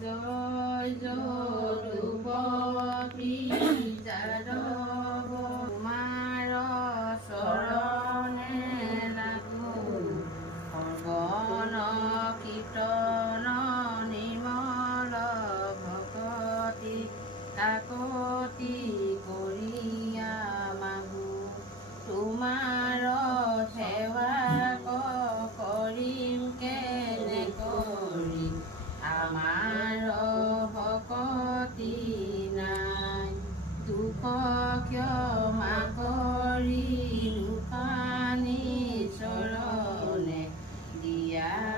জয় যদুপতি যাদৱ তোমাৰ চৰণে লাগো সৰ্বন কীৰ্তন নিৰ্মল ভকতি কাকতি কৰিয়া মাগো তোমাৰ সেৱা কৰিম কেনে কৰি আমাৰ ভকতি নাই দুখ ক্ষমা কৰি ৰূপানী চৰণে দিয়া